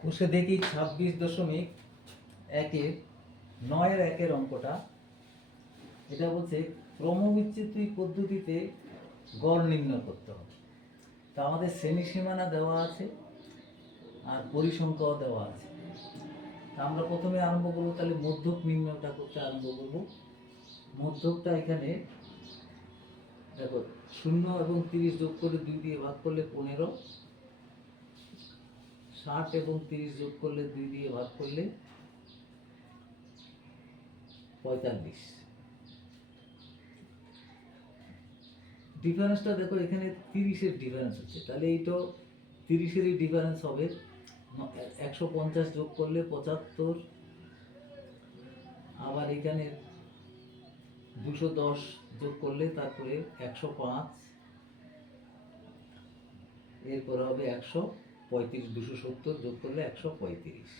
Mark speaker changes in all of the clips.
Speaker 1: কোষে দেখি ছাব্বিশ দশমিক একের, নয়ের একের অঙ্কটা। এটা বলছে ক্রমবিচ্যুতি পদ্ধতিতে গড় নির্ণয় করতে হবে। তা আমাদের শ্রেণি সীমানা দেওয়া আছে আর পরিসংখ্যাও দেওয়া আছে। তা আমরা প্রথমে আরম্ভ করব, তাহলে মধ্যক নির্ণয়টা করতে আরম্ভ করব। মধ্যকটা এখানে দেখো, শূন্য এবং তিরিশ যোগ করে দুই দিয়ে ভাগ করলে পনেরো। ষাট এবং তিরিশ যোগ করলে দুই দিয়ে ভাগ করলে পঁয়তাল্লিশ। ডিফারেন্সটা দেখো, এখানে তিরিশের ডিফারেন্স হচ্ছে। তাহলে এই তো তিরিশেরই ডিফারেন্স হবে। একশো পঞ্চাশ যোগ করলে পঁচাত্তর। আবার এখানে দুশো দশ যোগ করলে তারপরে একশো পাঁচ। এরপরে হবে একশো পঁয়ত্রিশ, দুশো সত্তর যোগ করলে একশো পঁয়ত্রিশ।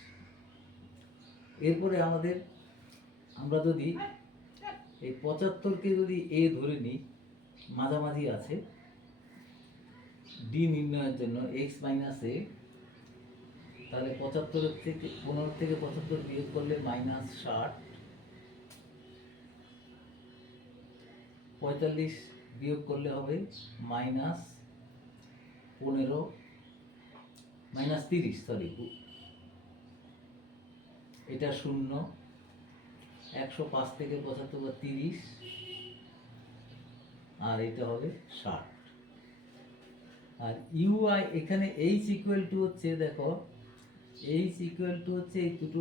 Speaker 1: এরপরে আমাদের, আমরা যদি এই পঁচাত্তরকে যদি এ ধরে নিই, মাঝামাঝি আছে, ডি নির্ণয়ের জন্য এক্স মাইনাস এ, তাহলে পঁচাত্তরের থেকে, পনেরো থেকে পঁচাত্তর বিয়োগ করলে মাইনাস ষাট, পঁয়তাল্লিশ বিয়োগ করলে হবে মাইনাস পনেরো মাইনাস তিরিশ সরি এটা শূন্য। একশো পাঁচ থেকে পঁচাত্তর বা তিরিশ। আর এটা হবে ষাট। আর ইউআই এখানে এইচ ইকুয়াল টু হচ্ছে, দেখো এইচ ইকুয়াল টু হচ্ছে এই দুটো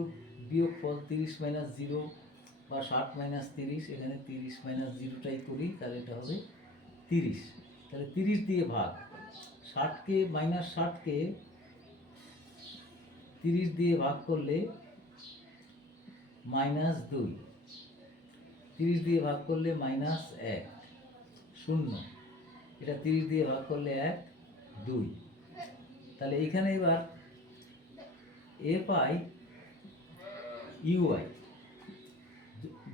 Speaker 1: বিয়োগ ফল তিরিশ মাইনাস জিরো বা ষাট মাইনাস তিরিশ। এখানে তিরিশ মাইনাস জিরোটাই করি, তাহলে এটা হবে তিরিশ। তাহলে তিরিশ দিয়ে ভাগ। ষাটকে মাইনাস ষাটকে তিরিশ দিয়ে ভাগ করলে মাইনাস দুই। তিরিশ দিয়ে ভাগ করলে মাইনাস এক। শূন্য। এটা তিরিশ দিয়ে ভাগ করলে এক, দুই। তাহলে এখানে এবার এ পাই ইউআই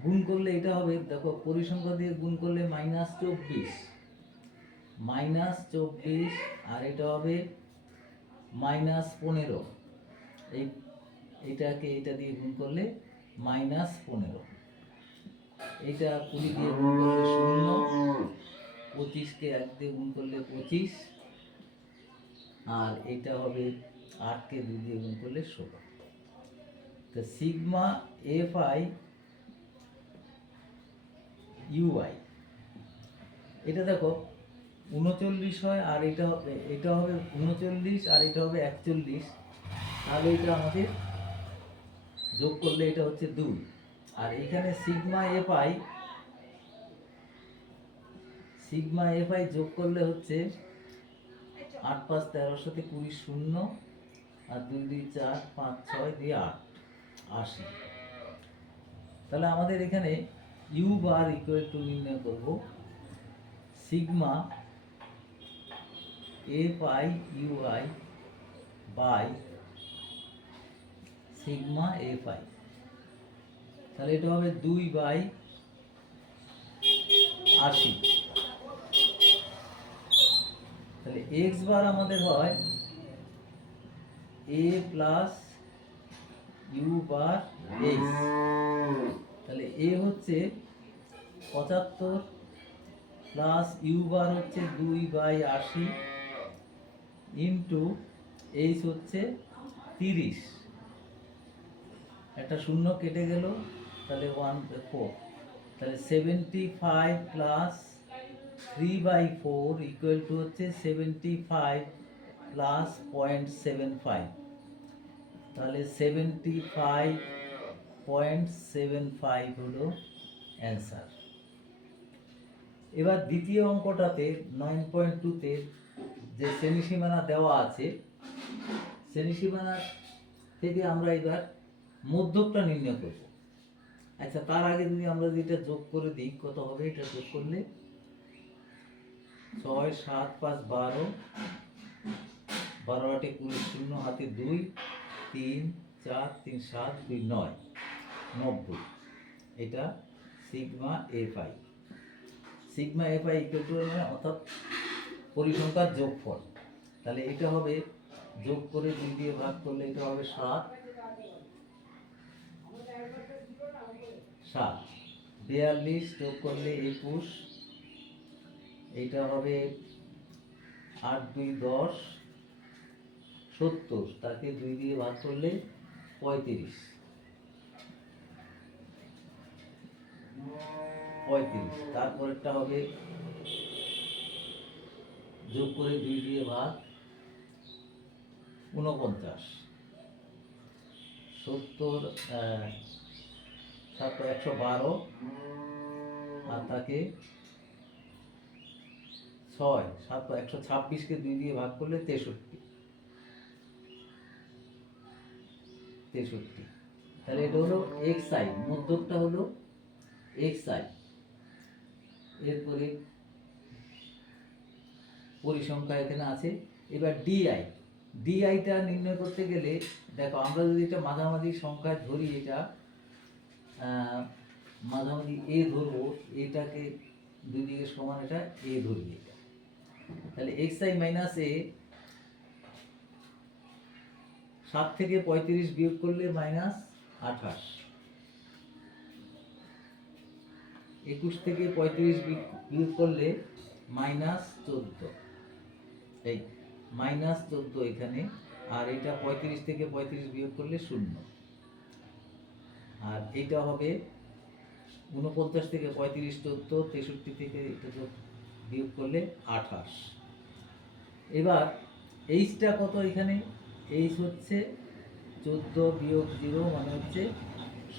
Speaker 1: গুণ করলে এটা হবে, দেখো পরিসংখ্যা দিয়ে গুণ করলে মাইনাস চব্বিশ। মাইনাস চব্বিশ, আর এটা হবে মাইনাস পনেরো। এই এটাকে এটা দিয়ে গুণ করলে মাইনাস পনেরো। এইটা কুড়ি দিয়ে গুণ করলে শূন্য, পঁচিশকে এক দিয়ে গুণ করলে পঁচিশ, আর এটা হবে আটকে দুই দিয়ে গুণ করলে ষোলো। তো সিগমা এফ আই ইউআই, এটা দেখো উনচল্লিশ হয় আর এটা হবে এটা হবে উনচল্লিশ আর এটা হবে একচল্লিশ। তাহলে এটা আমাদের যোগ করলে এটা হচ্ছে দুই। আর এখানে sigma f i sigma f i যোগ করলে হচ্ছে আট পাঁচ তেরোর সাথে কুড়ি শূন্য আর দুই দুই চার পাঁচ ছয় দুই আট, আশি। তাহলে আমাদের এখানে ইউ বার ইকুয়াল টু নির্ণয় করব। Sigma f i u i by sigma f i তাহলে এটা হবে দুই বাই আশি তাহলে এক্স বার আমাদের হয় a plus u bar x তাহলে এ হচ্ছে পঁচাত্তর প্লাস ইউ বার হচ্ছে দুই বাই আশি ইন্টু এইচ হচ্ছে তিরিশ। একটা শূন্য কেটে গেল, তাহলে ওয়ান ফোর তাহলে seventy five plus three by four equal to হচ্ছে seventy five plus point seven five তাহলে seventy five point seven five হলো অ্যান্সার এবার দ্বিতীয় অঙ্কটাতে নাইন পয়েন্ট টুতে যে শ্রেণীসীমানা দেওয়া আছে, শ্রেণীসীমানা থেকে আমরা এবার মধ্যকটা নির্ণয় করব। আচ্ছা তার আগে যদি আমরা যেটা যোগ করে দিই, কত হবে? এটা যোগ করলে ছয়, সাত, পাঁচ, বারো। বারো, আটে কুড়ি, শূন্য, হাতে দুই, তিন, চার, তিন, সাত, দুই, নয়, নব্বই। এটা sigma f i. Sigma f i equal to অর্থাৎ পরিসংখ্যার যোগফল। তাহলে এটা হবে, যোগ করে দুই দিয়ে ভাগ করলে এটা হবে সাত। সাত। বিয়াল্লিশ যোগ করলে একুশ। এইটা হবে আট দুই দশ। সত্তর, তাকে দুই দিয়ে ভাগ করলে পঁয়ত্রিশ। পঁয়ত্রিশ, তারপরেরটা হবে যোগ করে দুই দিয়ে ভাগ ঊনপঞ্চাশ। সত্তর তারপর একশো বারো। আর তাকে ছয়। সাত একশো ছাব্বিশকে দুই দিয়ে ভাগ করলে তেষট্টি। তেষট্টি। তাহলে এটা হলো এক্স আই মধ্যকটা হলো এক্স আই এরপরে পরিসংখ্যা এখানে আছে। এবার ডিআই ডিআইটা নির্ণয় করতে গেলে, দেখো আমরা যদি এটা মাঝামাঝি সংখ্যা ধরি এটা মাঝামাঝি এ ধরবো, এটাকে দুই দিকে সমান, এটা এ ধরি এটা। তাহলে এক্স আই মাইনাস এ সাত থেকে পঁয়ত্রিশ বিয়োগ করলে মাইনাস আঠাশ। একুশ থেকে পঁয়ত্রিশ বিয়োগ করলে মাইনাস চোদ্দ। এই মাইনাস চোদ্দ এখানে, আর এটা পঁয়ত্রিশ থেকে পঁয়ত্রিশ বিয়োগ করলে শূন্য। এটা হবে উনপঞ্চাশ থেকে পঁয়ত্রিশ চোদ্দ, তেষট্টি থেকে এটা যোগ- বিয়োগ করলে আঠাশ। এবার এইচটা কত এখানে? এইচ হচ্ছে চোদ্দ বিয়োগ জিরো মানে হচ্ছে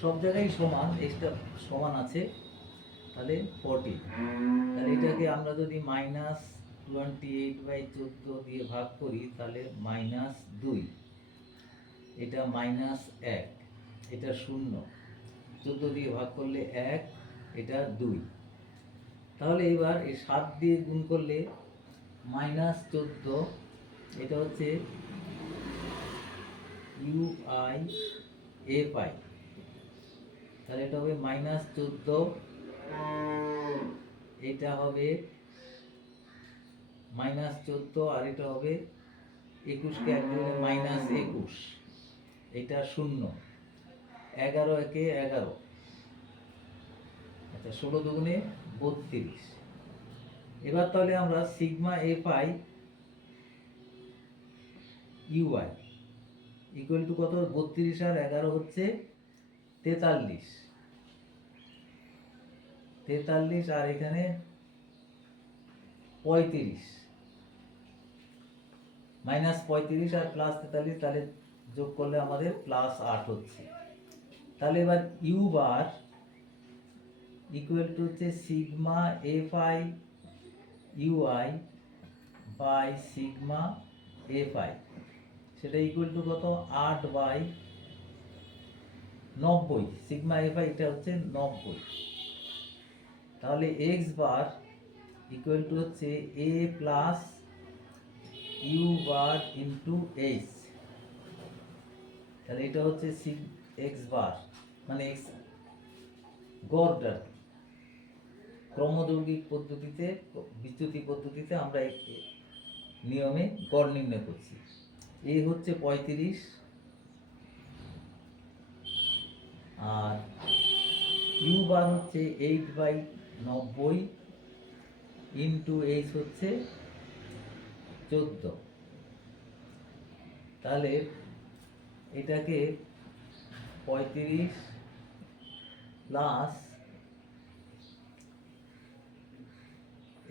Speaker 1: সব জায়গায় সমান, এইচটা সমান আছে, তাহলে ফর্টি। তাহলে এটাকে আমরা যদি মাইনাস টোয়েন্টি এইট বাই চোদ্দ দিয়ে ভাগ করি, তাহলে মাইনাস দুই। এটা মাইনাস এক, এটা শূন্য। চোদ্দ দিয়ে ভাগ করলে এক, এটা দুই। তাহলে এবার এই সাত দিয়ে গুণ করলে মাইনাস চোদ্দ, এটা হচ্ছে ইউ আই এফ আই তাহলে এটা হবে মাইনাস চোদ্দ, এটা হবে মাইনাস চোদ্দ, আর এটা হবে একুশকে এক মাইনাস একুশ, এটা শূন্য। এগারো একে এগারো। আচ্ছা ষোলো দুগুণে বত্রিশ। এবার তাহলে আমরা sigma a pi u i. Equal to কত? বত্রিশ আর এগারো হচ্ছে তেতাল্লিশ। তেতাল্লিশ আর এখানে পঁয়ত্রিশ। মাইনাস পঁয়ত্রিশ আর প্লাস তেতাল্লিশ, তাহলে যোগ করলে আমাদের প্লাস আট হচ্ছে। তাহলে এবার ইউ বার ইকুয়াল টু হচ্ছে sigma f i u i by sigma f i সেটা ইকুয়াল টু কত? আট বাই নব্বই। সিগমা এফ আই এটা হচ্ছে নব্বই। তাহলে এক্স বার ইকুয়াল টু হচ্ছে a plus u bar into h তাহলে এটা হচ্ছে সিগ এক্স বার মানে এক্স গড়টা ক্রমযৌগিক পদ্ধতিতে, বিচ্যুতি পদ্ধতিতে আমরা এই এই নিয়মে গড় নির্ণয় করছি। এ হচ্ছে পঁয়ত্রিশ, আর ইউ বার হচ্ছে এইট বাই নব্বই ইন্টু এইচ হচ্ছে চোদ্দ। তাহলে এটাকে পঁয়ত্রিশ প্লাস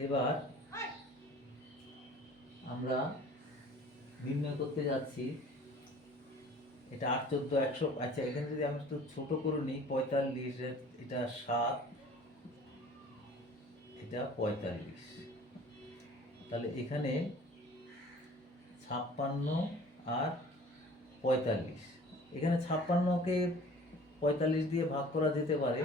Speaker 1: এবার আমরা নির্ণয় করতে যাচ্ছি, এটা আট চোদ্দ একশো আচ্ছা এখানে যদি আমি একটু ছোটো করে নিই, পঁয়তাল্লিশ, এটা সাত, এটা পঁয়তাল্লিশ। তাহলে এখানে ছাপ্পান্ন আর পঁয়তাল্লিশ। এখানে ছাপ্পান্নকে পঁয়তাল্লিশ দিয়ে ভাগ করা যেতে পারে।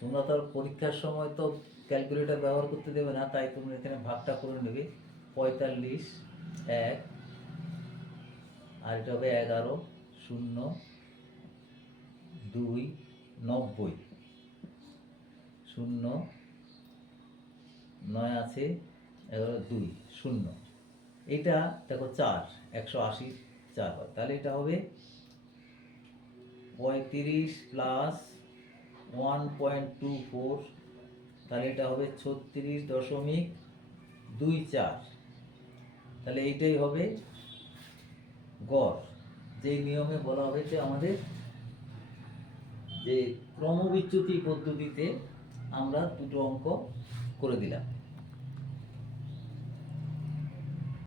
Speaker 1: তোমরা তো পরীক্ষার সময় তো ক্যালকুলেটর ব্যবহার করতে দেবে না, তাই তোমরা এখানে ভাগটা করে নেবে। পঁয়তাল্লিশ, এক, আর এটা হবে এগারো, শূন্য, দুই, নব্বই। শূন্য, নয় আছে, এগারো, দুই, শূন্য। এটা দেখো চার, একশো আশি চার হয়। তাহলে এটা হবে পঁয়ত্রিশ plus one point two four তাহলে এটা হবে ছত্রিশ দশমিক দুই চার। তাহলে এইটাই হবে গড়। যেই নিয়মে বলা হয়েছে আমাদের যে ক্রমবিচ্যুতি পদ্ধতিতে আমরা দুটো অঙ্ক করে দিলাম।